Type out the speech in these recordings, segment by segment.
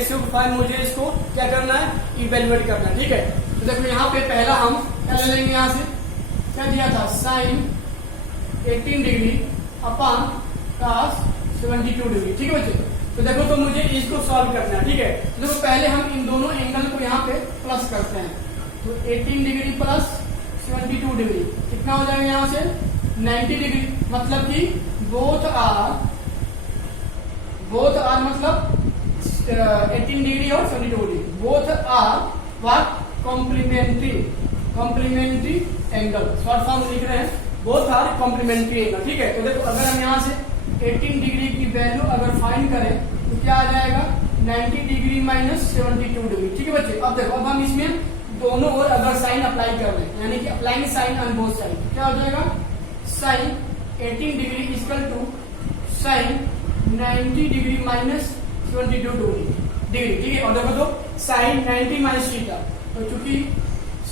Ratio को find मुझे इसको क्या करना है, इवेल्युएट करना है। ठीक है, तो देखो यहाँ पे पहला हम क्या ले लेंगे, यहाँ से क्या दिया था, sine 18 degree upon cos 72 degree. ठीक है बच्चे, तो देखो तो मुझे इसको सॉल्व करना है। ठीक है, तो देखो पहले हम इन दोनों एंगल को यहाँ पे प्लस करते हैं, तो 18 डिग्री प्लस 72 डिग्री कितना हो जाएगा यहाँ से 90 डिग्री, मतलब कि बोथ आर मतलब 18 डिग्री और 72 degree, both are what, complementary angle, short form लिख रहे हैं, बोथ आर कॉम्प्लीमेंट्री एंगल। ठीक है, तो देखो अगर हम यहाँ से 18 डिग्री की वैल्यू अगर फाइंड करें तो क्या आ जाएगा 90 डिग्री माइनस 72 डिग्री। ठीक है बच्चे, अब देखो अब हम इसमें दोनों ओर अगर साइन अप्लाई कर रहे हैं, यानी कि applying sine on both side, क्या हो जाएगा sine 18 degree equal to sine 90 degree minus 72 degree. ठीक है, और देखो तो साइन 90 माइनस थीटा, तो चूंकि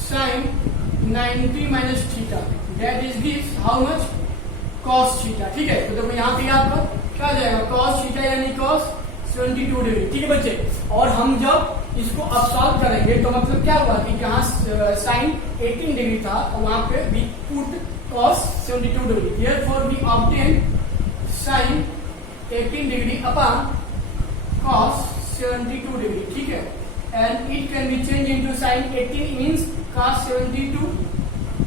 sine 90 minus theta that is this how much, cos theta. ठीक है, तो देखो यहाँ पे आपका क्या आ जाएगा cos थीटा यानी cos 72 डिग्री। ठीक है बच्चे, और हम जब इसको अब सॉल्व करेंगे तो मतलब क्या हुआ कि जहाँ साइन 18 डिग्री था वहां पे we put cos 72 degree, therefore we obtain sin 18 degree upon cos 72 degree. ठीक है, and it can be changed into sin 18 means cos 72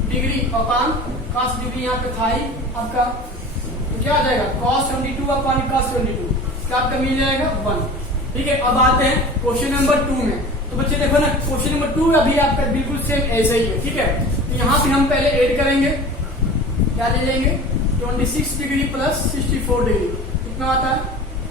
degree upon cos degree यहाँ पे था ही आपका, तो क्या आ जाएगा cos 72 अपॉन cos 72, क्या आपका मिल जाएगा 1। ठीक है, अब आते हैं क्वेश्चन नंबर 2 में। तो बच्चे देखो ना क्वेश्चन नंबर 2 अभी आपका बिल्कुल सेम ऐसा ही है। ठीक है, तो यहाँ पे हम पहले ऐड करेंगे, क्या ले लेंगे 26 डिग्री प्लस 64 डिग्री कितना आता है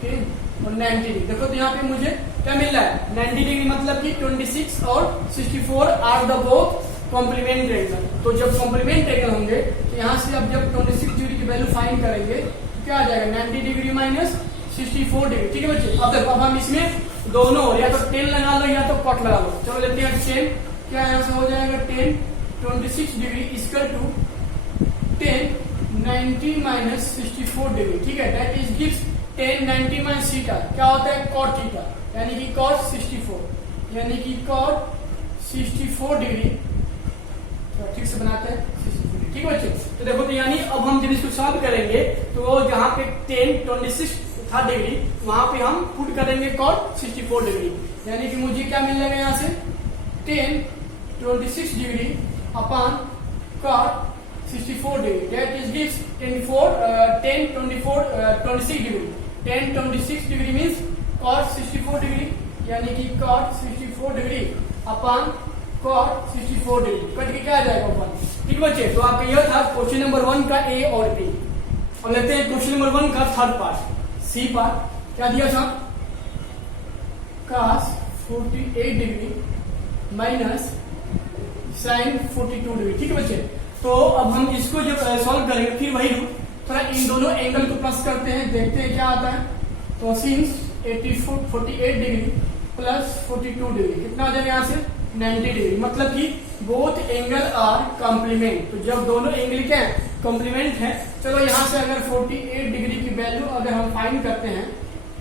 10 और 90 डिग्री। देखो तो यहाँ पे मुझे क्या मिल रहा है 90 डिग्री, मतलब कि 26 और 64 are the both complement angle. तो जब कॉम्प्लीमेंट एंगल होंगे तो यहाँ से अब जब 26 डिग्री की वैल्यू फाइंड करेंगे तो क्या आ जाएगा 90 डिग्री माइनस 64 डिग्री। ठीक है बच्चे, अब देखो अब हम इसमें दोनों या तो 10 लगा लो या तो कॉट लगा लो। चलो लेते हैं 10, क्या यहाँ से हो जाएगा 10 26 degree equal to 10 90 minus 64 degree. ठीक है, that is gives 10 90 minus theta, क्या होता है cot थीटा, यानी कि cot 64, यानी कि cot 64 डिग्री। ठीक से बनाते हैं 64 डिग्री। ठीक है बच्चे, तो देखो तो यानी अब हम जब इसको सॉल्व करेंगे तो जहाँ पे 10 26 था डिग्री वहां पे हम पुट करेंगे cot 64 डिग्री, यानी कि मुझे क्या मिल जाएगा यहाँ से 10 26 degree upon cot 64 degree, that is gives 10 26 degree, 10 26 degree means cot 64 degree, यानी कि cot 64 degree upon cot 64 degree, cut के क्या आ जाएगा 1। ठीक बच्चे, तो आपका यह था क्वेश्चन नंबर 1 का ए और बी। और लेते हैं क्वेश्चन नंबर 1 का थर्ड पार्ट, सी पार्ट। क्या दिया था cos 48 degree minus sin 42 degree. ठीक है बच्चे, तो अब हम इसको जब सॉल्व करेंगे फिर वही थोड़ा इन दोनों एंगल को प्लस करते हैं, देखते हैं क्या आता है। तो सिंस 48 डिग्री प्लस 42 डिग्री कितना आ जाएगा यहाँ से 90 डिग्री, मतलब कि बोथ एंगल आर कॉम्प्लीमेंट। तो जब दोनों एंगल क्या है कॉम्प्लीमेंट है, चलो यहाँ से अगर 48 डिग्री की वैल्यू अगर हम फाइंड करते हैं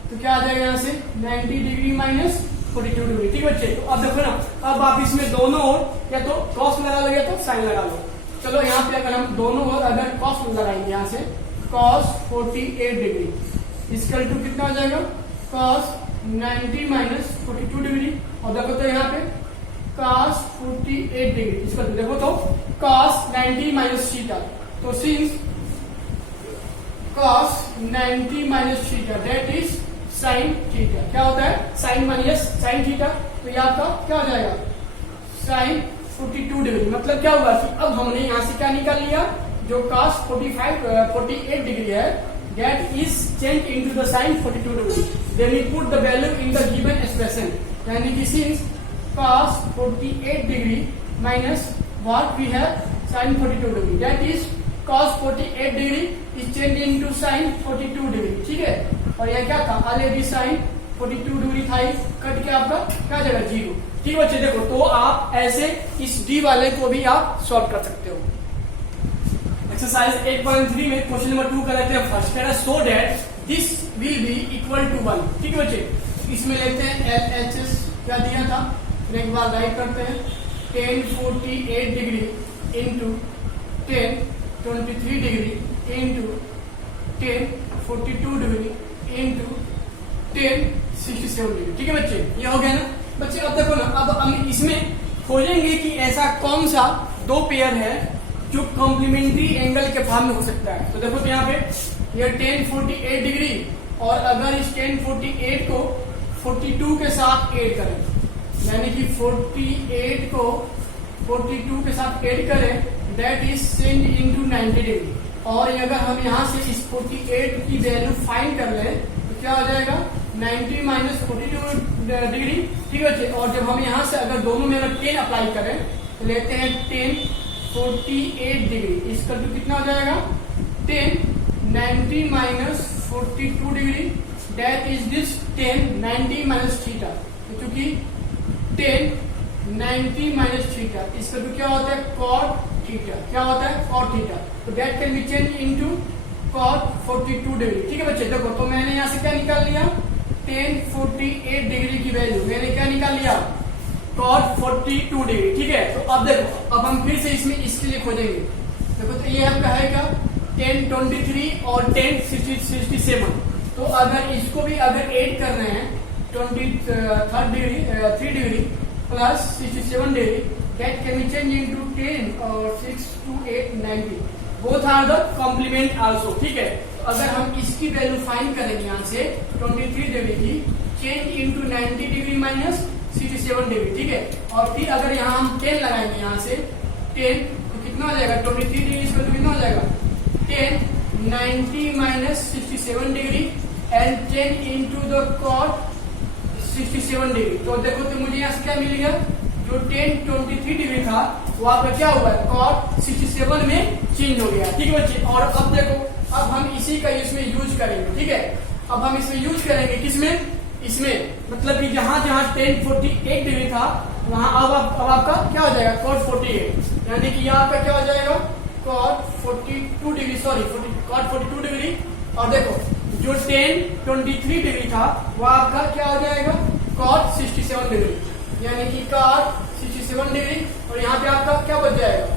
तो क्या आ जाएगा यहाँ से 90 डिग्री माइनस 42 डिग्री। ठीक बच्चे, तो अब देखो ना अब आप इसमें दोनों ओर या तो cos लगा लो या तो साइन लगा लो। चलो यहाँ पे अगर हम दोनों ओर अगर cos लगाएंगे यहाँ से cos 48 डिग्री इक्वल टू कितना हो जाएगा cos 90 माइनस 42 डिग्री, और देखो तो यहाँ पे cos 48 डिग्री इक्वल टू देखो तो cos 90 माइनस थीटा, तो since cos 90 minus theta that is sin theta, क्या होता है sin माइनस sin थीटा, तो ये आपका क्या हो जाएगा sin 42 डिग्री। मतलब क्या हुआ कि अब हमने यहाँ से क्या निकाल लिया, जो cos 48 डिग्री है that is changed into the sin 42 degree, then we put the value in the given expression, यानी कि since cos 48 degree minus what we have sin 42 degree, that is cos 48 degree is changed into sin 42 degree। ठीक है, और यह क्या था already sin 42 degree था, cut के आपका क्या जाएगा 0। ठीक बच्चे, देखो तो आप ऐसे इस डी वाले को भी आप सॉल्व कर सकते हो। एक्सरसाइज 8.3 में क्वेश्चन नंबर 2 का लेते हैं फर्स्ट, कह रहा है so that this will be equal to 1। ठीक है बच्चे, इसमें लेते हैं LHS क्या दिया था, फिर एक बार राइट करते हैं 1048 degree into 1023 degree into 1042 degree into 1067 degree. ठीक है बच्चे, ये हो गया ना बच्चे। अब देखो ना, अब हम इसमें खोजेंगे कि ऐसा कौन सा दो पेयर है जो कॉम्प्लीमेंट्री एंगल के फॉर्म में हो सकता है। तो देखो तो यहाँ पे ये 1048 डिग्री, और अगर इस 1048 को 42 के साथ ऐड करें, यानी कि 48 को 42 के साथ ऐड करें, that is send into 90 degree. और अगर हम यहाँ से इस 48 की वैल्यू फाइंड कर लें तो क्या हो जाएगा 90 माइनस 42 डिग्री। ठीक है, और जब हम यहाँ से अगर दोनों में अगर 10 अप्लाई करें तो लेते हैं 1048 डिग्री, इसका तो कितना हो जाएगा 1090 minus 42 degree, that is this 1090 minus theta. क्योंकि 1090 माइनस थीटा, इसका तो क्या होता है cot थीटा, क्या होता है cot थीटा। तो that can be change into cot 42 degree. ठीक है बच्चे, देखो तो मैंने यहाँ से क्या निकाल लिया 1048 डिग्री की वैल्यू मैंने क्या निकाल लिया cot 42 डिग्री। ठीक है, तो अब देखो, अब हम फिर से इसमें इसके लिए खोजेंगे। देखो तो ये आपका है क्या 1023 और 1067। तो अगर इसको भी अगर ऐड कर रहे हैं 3 degree plus 67 degree, that can be change into 10 और 6 to 8 90, both are the complement also. ठीक है, तो अगर हम इसकी वैल्यू फाइंड करेंगे यहाँ से 23 डिग्री की, change into 90 degree minus 67 degree. ठीक है, और फिर अगर यहाँ हम 10 लगाएंगे यहाँ से 10, तो कितना हो जाएगा 23 डिग्री, इसका तो कितना हो जाएगा 1090 minus 67 degree and 10 into the cot 67 degree. तो देखो तो मुझे यहाँ से क्या मिल गया, जो 1023 डिग्री था वो आपका क्या हुआ है cot 67 में चेंज हो गया। ठीक है बच्चे, और अब देखो, अब हम इसी का इसमें यूज करेंगे। ठीक है, अब हम इसमें यूज करेंगे किसमें, इसमें मतलब कि जहां जहां 1048 डिग्री था वहां अब आपका क्या हो जाएगा cot 48, यानी कि यहाँ आपका क्या हो जाएगा cot 42 degree, sorry cot 42 degree. और देखो जो 1023 डिग्री था वो आपका क्या हो जाएगा cot 67 डिग्री, यानी कि cot 67 डिग्री, और यहाँ पे आपका क्या बच जाएगा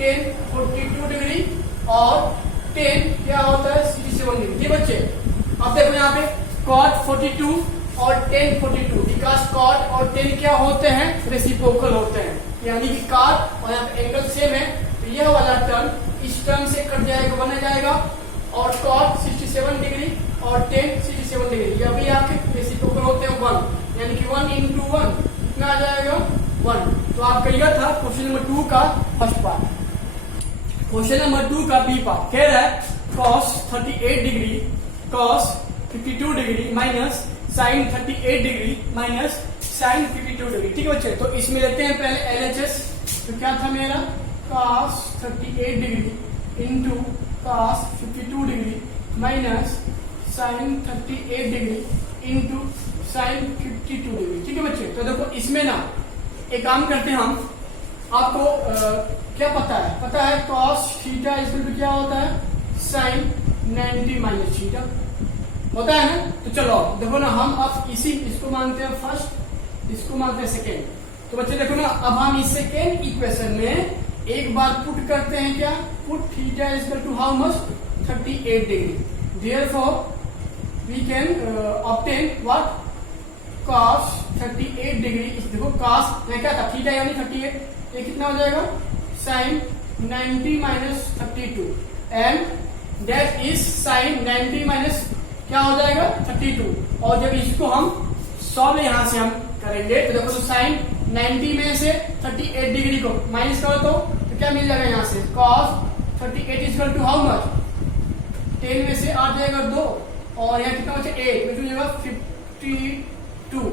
1042 डिग्री और 10 क्या होता है 67 डिग्री। ठीक बच्चे, अब देखो यहाँ पे cot 42 और 1042, बिकॉज cot और 10 क्या होते हैं रेसिप्रोकल होते हैं, यानी कि cot और यहाँ पे एंगल सेम है, तो यह वाला टर्म इस टर्म से कट जाएगा, बना जाएगा, और cot 67 डिग्री और 1067 डिग्री ये भी आपके रेसिप्रोकल होते हैं 1, यानी कि 1 into 1 कितना आ जाएगा 1। तो आपका यह था क्वेश्चन नंबर 2 का फर्स्ट पार्ट। क्वेश्चन नंबर 2 का बी पार्ट कह रहा है cos 38 degree cos 52 degree minus sin 38 degree minus sin 52 degree. ठीक है बच्चे, तो इसमें लेते हैं पहले LHS। तो क्या था मेरा cos 38 degree into cos 52 degree minus sin 38 degree into sin 52 degree. ठीक है बच्चे, तो देखो इसमें ना एक काम करते हैं हम, आपको क्या पता है, पता है cos थीटा इसमें क्या होता है sin 90 माइनस थीटा होता है ना। तो चलो देखो ना, हम अब इसको मानते हैं फर्स्ट, इसको मानते हैं सेकेंड। तो बच्चे देखो ना, अब हम इस सेकेंड इक्वेशन में एक बार पुट करते हैं, क्या put theta is equal to how much 38 degree, therefore we can obtain what cos 38 degree. देखो cos में क्या था थीटा यानी 38, ये कितना हो जाएगा sin 90 minus 32 and that is sin 90 minus क्या हो जाएगा 32। और जब इसको हम सॉल्व यहां से हम करेंगे तो देखो तो sin 90 में से 38 डिग्री को माइनस करो तो क्या मिल जाएगा यहाँ से cos 38 equal to how much 10 में से आ जाएगा 2 और यहाँ कितना बचा 8 में जाएगा 52,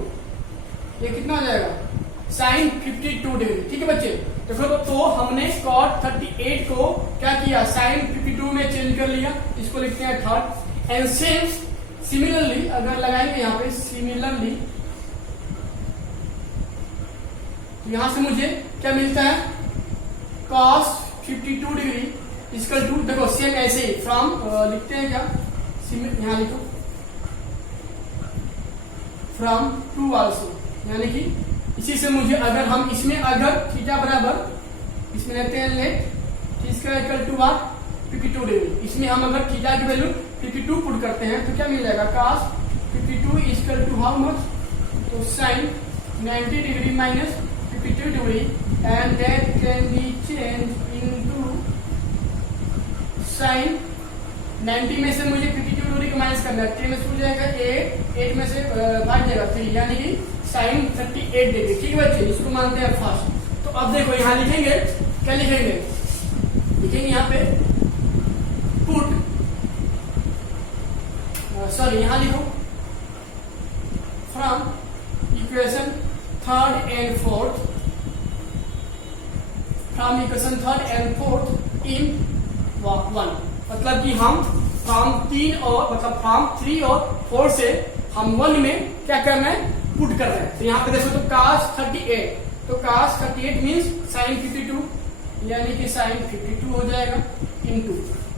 ये कितना हो जाएगा sin 52 डिग्री। ठीक है बच्चे, तो हमने cot 38 को क्या किया sin 52 में चेंज कर लिया, इसको लिखते हैं थर्ड। एंड सेम सिमिलरली अगर लगाएंगे यहाँ पे सिमिलरली, यहां से मुझे क्या मिलता है cos 52 डिग्री इक्वल टू, देखो सेम ऐसे ही फ्रॉम लिखते हैं क्या, यहां लिखो फ्रॉम 2 आल्सो, यानी कि इसी से मुझे अगर हम इसमें अगर थीटा बराबर इसमें लेते हैं let t square equal to what 52 degree, इसमें हम अगर थीटा की वैल्यू 52 पुट करते हैं तो क्या मिल जाएगा cos 52 equal to how much, तो sin 90 degree minus 52 degree and that can be change into sin 90 में से मुझे 52 डिग्री को माइनस करना है, 3 में से हो जाएगा 8 में से 5 जाएगा 3, यानी कि sin 38 डिग्री। ठीक है बच्चे, इसको मानते हैं फर्स्ट। तो अब देखो यहाँ लिखेंगे, क्या लिखेंगे, लिखेंगे यहाँ पे पुट, सॉरी यहाँ लिखो from equation third and fourth, from equation third and fourth in 1, मतलब कि हम फ्रॉम 3 और मतलब फ्रॉम 3 और 4 से हम 1 में क्या करना है, पुट कर रहे हैं। तो यहाँ पे देखो तो cos 38, तो cos 38 मीन्स sin 52, यानी कि sin 52 हो जाएगा इनटू,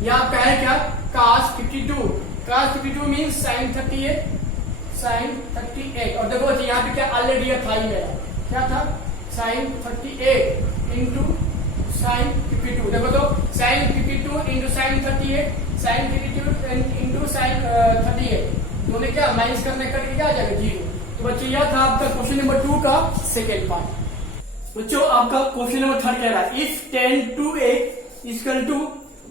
या आपका है क्या cos 52 मीन्स sin 38, और देखो यहाँ पे क्या ऑलरेडी था ही मेरा, क्या था sin 38 इंटू sin 52, देखो तो sin 52 into sin 38, sin 52 into sin 38, दोनों क्या माइनस करने करके क्या आ जाएगा 0। तो बच्चों यह था आपका क्वेश्चन नंबर 2 का सेकेंड पार्ट। बच्चों आपका क्वेश्चन नंबर 3 कह रहा है if tan 2a equal to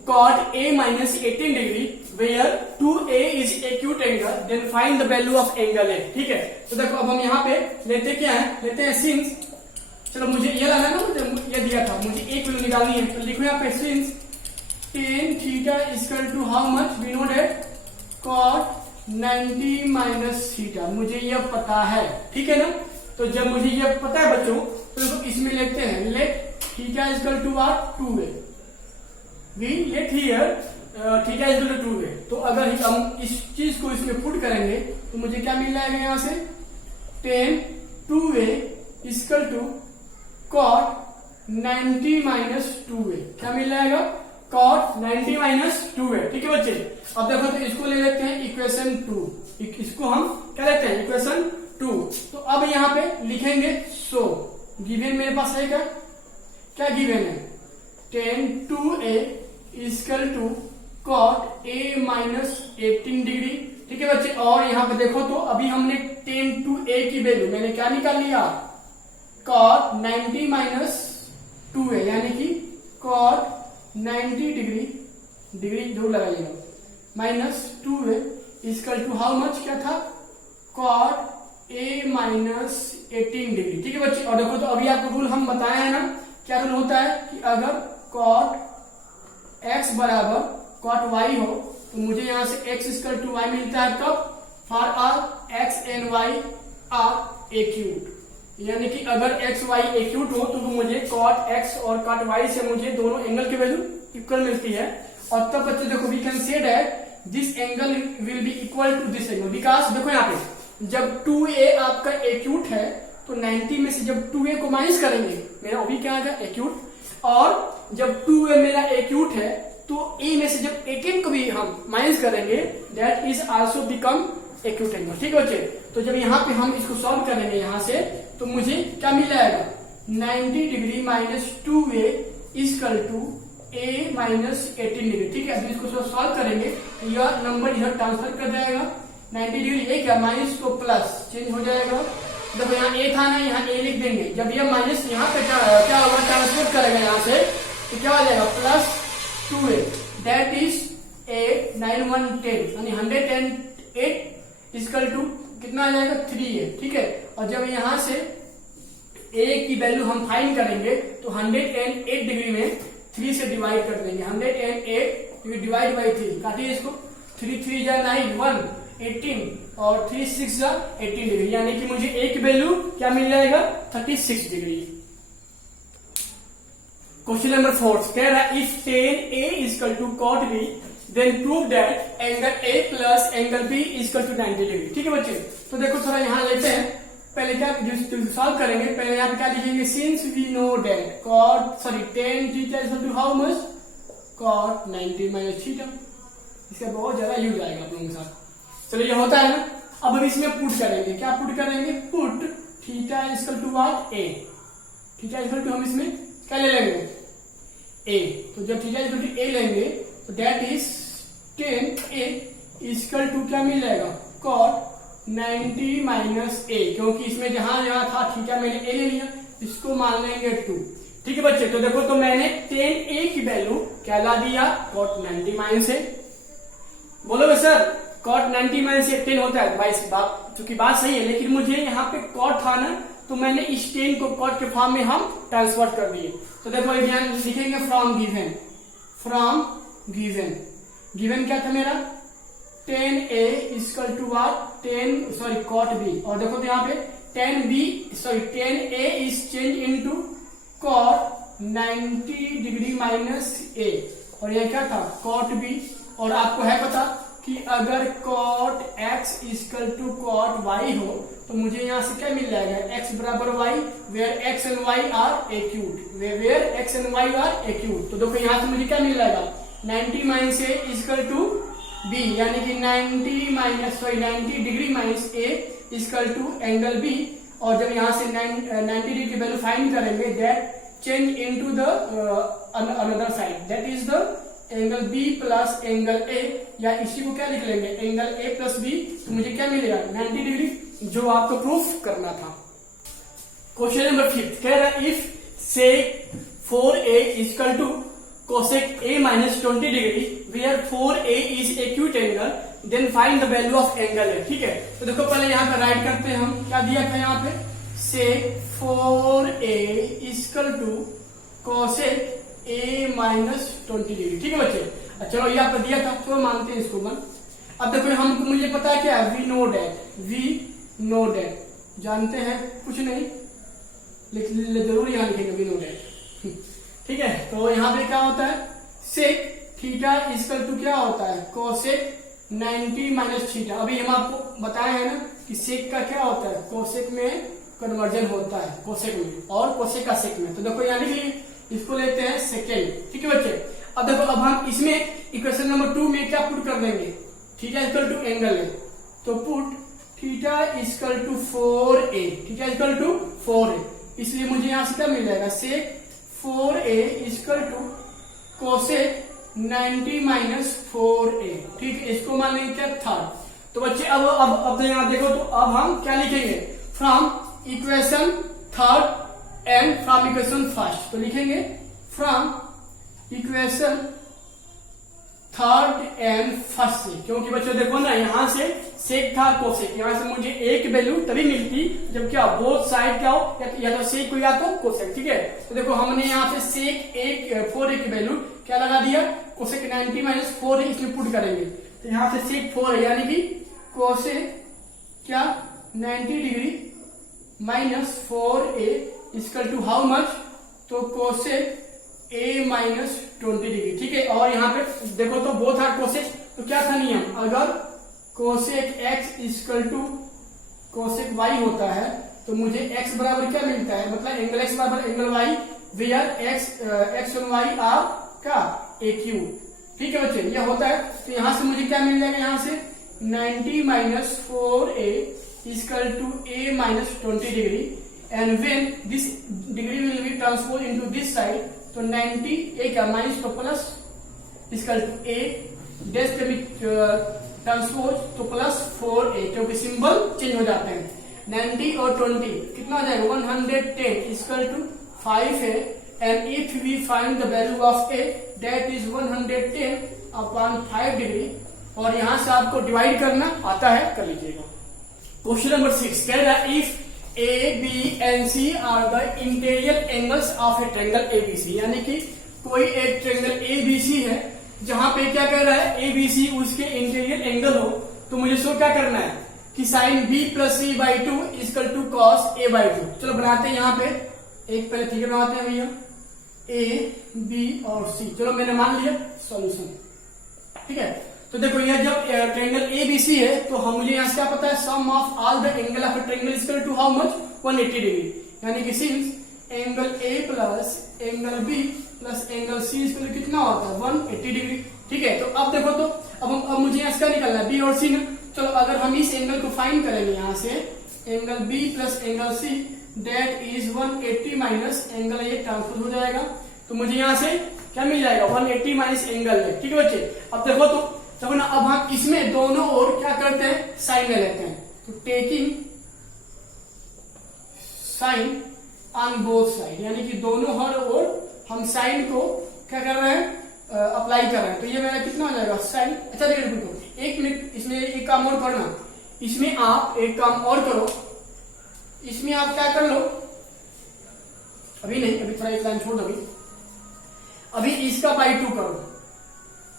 cot a minus 18 degree where 2a is acute angle then find the value of angle a। ठीक है, तो देखो अब हम यहाँ पे लेते क्या है, लेते हैं सिंस, चलो मुझे ये लाना है ना, ये दिया था मुझे एक वैल्यू निकालनी है, तो लिखो यहाँ पे since tan theta equal to how much, we know that cot 90 minus theta, मुझे ये पता है। ठीक है ना, तो जब मुझे ये पता है बच्चों तो इसमें लेते हैं let theta equal to what 2a, we let here theta equal to 2a। तो अगर हम इस चीज को इसमें पुट करेंगे तो मुझे क्या मिल जाएगा यहाँ से tan 2a equal to cot 90 minus 2a, क्या मिल जाएगा cot 90 माइनस 2a। ठीक है बच्चे, अब देखो तो इसको ले लेते हैं इक्वेशन 2, इसको हम क्या लेते हैं इक्वेशन 2। तो अब यहाँ पे लिखेंगे सो गिवन मेरे पास है क्या गिवन है tan 2a equal to cot a minus 18 degree. ठीक है बच्चे, और यहाँ पे देखो तो अभी हमने tan 2a की वैल्यू मैंने क्या निकाल लिया cot 90 माइनस 2a, यानी कि cot 90 डिग्री दूर लगाइएगा minus 2a equal to how much, क्या था cot a माइनस 18 डिग्री। ठीक है बच्चे, और देखो तो अभी आपको रूल हम बताया है ना, क्या रूल होता है कि अगर cot x बराबर cot y हो तो मुझे यहां से x इक्वल टू y मिलता है कब, for are x and y are acute, यानी कि अगर x y एक्यूट हो तो मुझे cot x और cot y से मुझे दोनों एंगल की वैल्यू इक्वल मिलती है। और तब बच्चे देखो we can say that this angle will be equal to this angle, because देखो यहाँ पे जब 2a आपका एक्यूट है तो 90 में से जब 2a को माइनस करेंगे मेरा वो भी क्या आएगा एक्यूट, और जब 2a मेरा एक्यूट है तो a में से जब 18 को भी हम माइनस करेंगे that is also become acute angle. ठीक है बच्चे, तो जब यहाँ पे हम इसको सॉल्व करेंगे यहाँ से तो मुझे क्या मिल जाएगा 90 degree minus 2a equal to a minus 18 degree. ठीक है, अब इसको सॉल्व करेंगे तो यह नंबर इधर ट्रांसफर कर जाएगा 90 डिग्री, ये क्या माइनस को प्लस चेंज हो जाएगा। देखो यहाँ a था ना, यहाँ a लिख देंगे, जब यह माइनस यहाँ पे क्या होगा ट्रांसफर करेगा यहाँ से तो क्या हो जाएगा प्लस 2a, दैट इज 8 9 1 10, यानी 108 इक्वल टू कितना आ जाएगा 3a। ठीक है, और जब यहाँ से a की वैल्यू हम फाइंड करेंगे तो 108 डिग्री में 3 से डिवाइड कर देंगे, 108 डिवाइड बाई 3, काटिए इसको, 3 3 जा 9 1 18 और 3 6 जा 18 डिग्री, यानी कि मुझे a की वैल्यू क्या मिल जाएगा 36 डिग्री। क्वेश्चन नंबर 4 कह रहा है if tan a equal to cot b then prove that angle a plus angle b equal to 90 degree. ठीक है बच्चे, तो देखो थोड़ा यहाँ लेते हैं, पहले क्या सॉल्व करेंगे, पहले यहाँ पे क्या लिखेंगे since we know that tan theta equal to how much cot 90 minus theta, इसका बहुत ज्यादा यूज आएगा आप लोगों के साथ। चलो ये होता है ना, अब हम इसमें पुट करेंगे, क्या पुट करेंगे, put theta equal to what, a. Theta equal to हम इसमें क्या ले लेंगे, ए। तो जब थीटा इक्वल टू ए लेंगे तो that is 10a equal to क्या मिल जाएगा, cot 90 माइनस ए, क्योंकि इसमें जहां जहां था थीटा मैंने ए ले लिया, इसको मान लेंगे 2। ठीक है बच्चे, तो देखो तो मैंने 10a की वैल्यू क्या ला दिया, cot 90 माइनस ए। बोलोगे सर cot 90 माइनस ए 10 होता है, भाई बात चूंकि बात सही है, लेकिन मुझे यहाँ पे cot था ना, तो मैंने इस 10 को cot के फॉर्म में हम ट्रांसफर कर दिए। तो देखो ये ध्यान लिखेंगे, फ्रॉम गिवन, गिवन क्या था मेरा 10a equal to what 10 sorry cot b, और देखो तो यहाँ पे 10a is change into cot 90 degree minus a, और ये क्या था cot b। और आपको है पता कि अगर cot x equal to cot y हो तो मुझे यहाँ से क्या मिल जाएगा, x बराबर y, where x and y are acute, where x and y are acute. तो देखो यहाँ से मुझे क्या मिल जाएगा, 90 minus a equal to b, यानी कि 90 degree minus a equal to angle b। और जब यहाँ से 90 डिग्री की वैल्यू फाइंड करेंगे, that change into the another side, that is the angle B plus angle A, या इसी को क्या लिख लेंगे, एंगल A प्लस B। तो मुझे क्या मिलेगा 90 डिग्री, जो आपको प्रूफ करना था। क्वेश्चन नंबर 5 कह रहा है if sec 4a equal to cosec a minus 20 degree where 4a is acute angle, then find the value of angle A। ठीक है, तो देखो पहले यहाँ पे राइट करते हैं हम, क्या दिया था यहाँ पे, sec 4a equal to cosec a minus 20 degree. ठीक है बच्चे, चलो ये आपको दिया था, तो मानते हैं इसको मन। अब देखो हमको, मुझे पता है क्या, वी नो डेट, जानते हैं कुछ नहीं, लेकिन जरूर यहाँ लिखेंगे वी नो डेट। ठीक है, तो यहाँ पे क्या होता है, सेक थीटा इक्वल टू क्या होता है, कोसेक 90 माइनस थीटा। अभी हम आपको बताए हैं ना कि सेक का क्या होता है, कोसेक में कन्वर्जन होता है, कोसेक में और कोसेक का सेक में। तो देखो यहाँ लिख लिए, इसको लेते हैं सेकेंड। ठीक है बच्चे, अब देखो अब हम इसमें इक्वेशन नंबर 2 में क्या पुट कर देंगे, theta equal to angle A, तो put theta equal to 4a, theta equal to 4a, इसलिए मुझे यहां से क्या मिल जाएगा, sec 4a equal to cosec 90 minus 4a। ठीक है, इसको मान लेंगे क्या, थर्ड। तो बच्चे अब यहाँ देखो, तो अब हम क्या लिखेंगे, from equation third and from equation first. तो लिखेंगे from equation third and first से, क्योंकि बच्चों देखो ना, यहां से सेक था कोसेक, यहां से मुझे एक वैल्यू तभी मिलती जब क्या बोथ साइड क्या हो, या तो सेक हो या तो कोसेक। ठीक है, तो देखो हमने यहाँ से सेक 4a की वैल्यू क्या लगा दिया, कोसेक 90 माइनस 4a, इसमें पुट करेंगे, तो यहाँ से सेक 4 है, यानी कि कोसेक क्या 90 degree minus 4a equal to how much, तो कोसेक a माइनस 20 डिग्री। ठीक है, और यहाँ पे देखो तो बोथ आर कोसेक, तो क्या था नियम, अगर cosec x equal to cosec y होता है तो मुझे x बराबर क्या मिलता है, मतलब एंगल x बराबर एंगल y, वेयर x और y आर क्या एक्यूट। ठीक है बच्चे, ये होता है, तो यहाँ से मुझे क्या मिल जाएगा, यहाँ से 90 minus 4a equal to a minus 20 degree, and when this degree will be transposed into this side, तो 90 a क्या माइनस तो plus equal to a dash के भी ट्रांसपोज तो प्लस 4a, क्योंकि सिंबल चेंज हो जाते हैं। 90 और 20 कितना हो जाएगा, 110 equal to 5a, and if we find the value of a, that is 110 upon 5 degree, और यहां से आपको डिवाइड करना आता है, कर लीजिएगा। क्वेश्चन नंबर 6 कह रहा है if A, B and C are the interior angles of a triangle ABC, यानी कि कोई एक ट्रायंगल ABC है जहां पे क्या कह रहा है, ABC उसके इंटीरियर एंगल हो, तो मुझे सो क्या करना है कि sine B plus C by 2 equal to cos A by 2। चलो बनाते हैं, यहाँ पे एक पहले फिगर बनाते हैं भैया, A, B और C। चलो मैंने मान लिया सॉल्यूशन। ठीक है, तो देखो ये जब ट्रायंगल ABC है तो हम मुझे यहाँ से क्या पता है, sum of all the angle of triangle equal to how much, 180 degree, यानी कि since angle A plus angle B plus angle C equal कितना होता है, 180 डिग्री। ठीक है, तो अब देखो तो अब मुझे इसका निकालना है B और C ना, चलो अगर हम इस एंगल को फाइंड करेंगे यहाँ से, angle B plus angle C that is 180 minus angle A transfer हो जाएगा, तो मुझे यहाँ से क्या मिल जाएगा 180 माइनस एंगल है। ठीक है बच्चे, अब देखो तो ना, अब हम इसमें दोनों ओर क्या करते हैं, साइन ले लेते हैं, तो taking sine on both side, यानी कि दोनों हर ओर हम साइन को क्या कर रहे हैं, अप्लाई कर रहे हैं। तो ये मेरा कितना हो जाएगा साइन। अच्छा देखिए रुको, एक मिनट, इसमें एक काम और करना, इसमें आप एक काम और करो, इसमें आप क्या कर लो, अभी नहीं, अभी थोड़ा एक लाइन छोड़ दो, अभी इसका बाई 2 करो,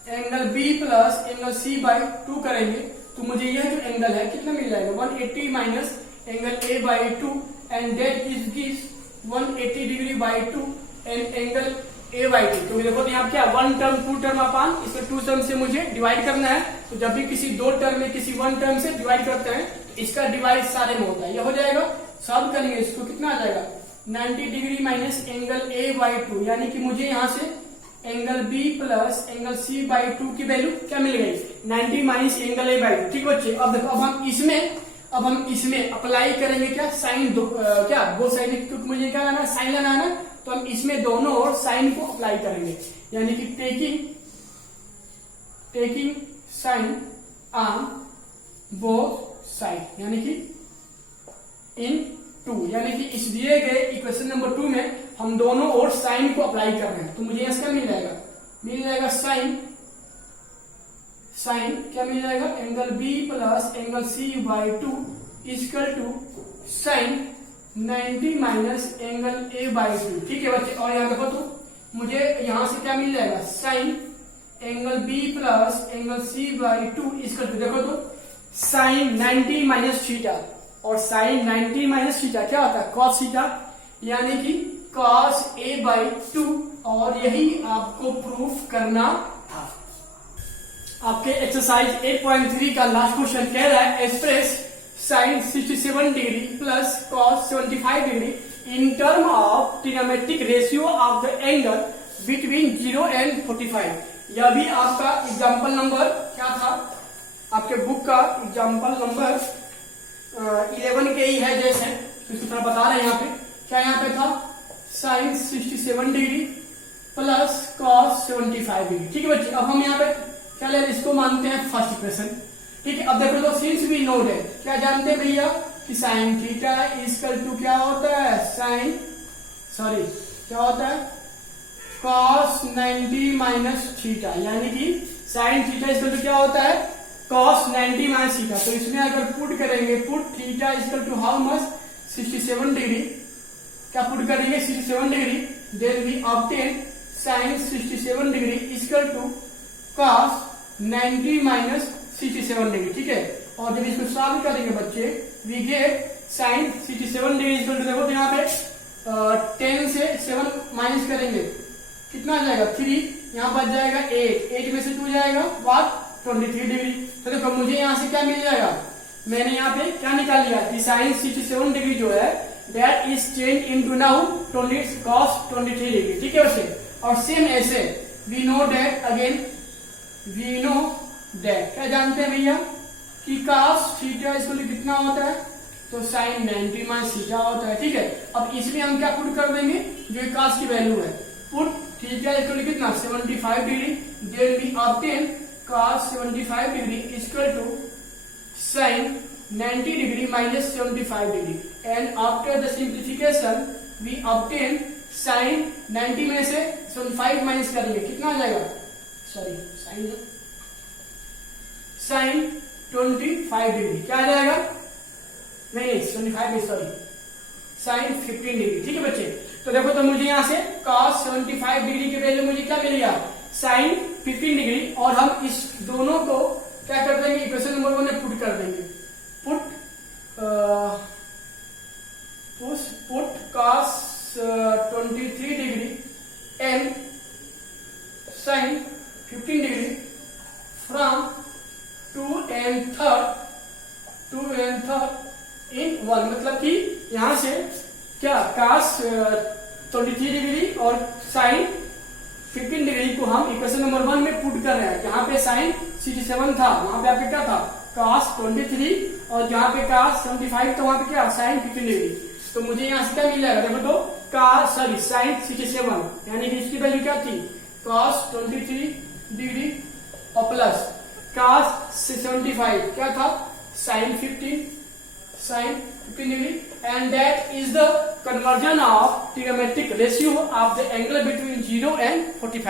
angle B plus angle C by 2 करेंगे, तो मुझे यह जो एंगल है कितना मिल जाएगा 180 minus angle A by 2 and that is gives 180 degree by 2 and angle A by 2। तो देखो तो यहाँ क्या 1 टर्म 2 टर्म अपान इसके 2 टर्म से मुझे डिवाइड करना है, तो जब भी किसी 2 टर्म में किसी 1 टर्म से डिवाइड करते हैं तो इसका डिवाइड सारे में होता है, यह हो जाएगा, सॉल्व करेंगे इसको, कितना आ जाएगा 90 degree minus angle A by 2, यानी कि मुझे यहाँ से angle B plus angle C by 2 की वैल्यू क्या मिल गई 90 माइनस एंगल ए बाई 2। ठीक बच्चे, अब देखो अब हम इसमें अप्लाई करेंगे क्या साइन, क्या दो साइन, क्योंकि मुझे क्या लाना है साइन लाना है ना, तो हम इसमें दोनों ओर साइन को अप्लाई करेंगे, यानी कि taking sine on both side, यानी कि इन 2, यानी कि इस दिए गए इक्वेशन नंबर 2 में हम दोनों ओर साइन को अप्लाई कर रहे हैं, तो मुझे इसका मिल जाएगा साइन क्या मिल जाएगा, angle B plus angle C by 2 equal to sine 90 minus angle A by 2। ठीक है बच्चे, और यहाँ देखो तो मुझे यहाँ से क्या मिल जाएगा sine angle B plus angle C by 2 equal to, देखो तो साइन 90 माइनस थीटा, और साइन 90 माइनस थीटा क्या होता है कॉस थीटा, यानी कि कॉस ए बाई 2, और यही आपको प्रूफ करना था। आपके एक्सरसाइज 8.3 का लास्ट क्वेश्चन कह रहा है express sine 67 degree plus cos 75 degree in term of trigonometric ratio of the angle between 0 and 45। यह भी आपका एग्जाम्पल नंबर क्या था, आपके बुक का एग्जाम्पल नंबर 11 के ही है, जैसे इसको थोड़ा बता रहे हैं यहाँ पे, क्या यहाँ पे था sine 67 degree plus cos 75 degree. ठीक है बच्चे, अब हम यहाँ पे क्या ले, इसको मानते हैं फर्स्ट इक्वेशन। ठीक है, अब देखो तो सिंस वी नो दैट, क्या जानते हैं भैया कि साइन थीटा इक्वल टू क्या होता है क्या होता है कॉस 90 माइनस थीटा, यानी कि साइन थीटा इक्वल टू क्या होता है कॉस 90 माइनस थीटा। तो इसमें अगर पुट करेंगे, put theta equal to how much 67 degree, क्या पुट करेंगे 67 degree, then we obtain sine 67 degree equal to cos 90 minus 67 degree. ठीक है, और जब इसको सॉल्व करेंगे बच्चे we get sine 67 degree equal to, देखो तो यहाँ पे 10 से 7 माइनस करेंगे कितना आ जाएगा 3, यहाँ बच जाएगा 8 में से 2 जाएगा व्हाट 23 डिग्री। तो देखो मुझे यहाँ से क्या मिल जाएगा, मैंने यहाँ पे क्या निकाल लिया कि साइन 67 डिग्री जो है that is change into now cos 23 degree. ठीक है बच्चे, और सेम ऐसे we know that again we know that, क्या जानते हैं भैया कि cos थीटा इक्वल टू कितना होता है, तो साइन 90 माइनस थीटा होता है। ठीक है, अब इसमें हम क्या पुट कर देंगे, जो cos की वैल्यू है, पुट थीटा इक्वल टू कितना 75 degree, then we obtain cos 75 degree equal to sine 90 degree minus 75 degree, and after the simplification we obtain sine 90 में से 75 माइनस करेंगे कितना आ जाएगा, साइन 25 डिग्री, क्या आ जाएगा, नहीं 25 नहीं सॉरी साइन 15 डिग्री। ठीक है बच्चे, तो देखो तो मुझे यहाँ से cos 75 डिग्री की वैल्यू मुझे क्या मिल गया साइन 15 डिग्री, और हम इस दोनों को क्या कर देंगे इक्वेशन नंबर 1 में पुट कर देंगे, put cos 23 degree and sine 15 degree from 2 and 3 in 1, मतलब कि यहां से क्या cos 23 डिग्री और साइन 15 डिग्री को हम इक्वेशन नंबर 1 में पुट कर रहे हैं। यहाँ पे साइन 67 था, वहां पे आपके क्या था cos 23 और जहाँ पे cos 75 तो वहां पे क्या sin 15 डिग्री। तो मुझे यहाँ से क्या मिल जाएगा, देखो तो sin 67 यानी कि इसकी वैल्यू क्या थी cos 23 डिग्री और प्लस cos 75 क्या था sin 15 degree, and that is the conversion of trigonometric ratio of the angle between 0 and 45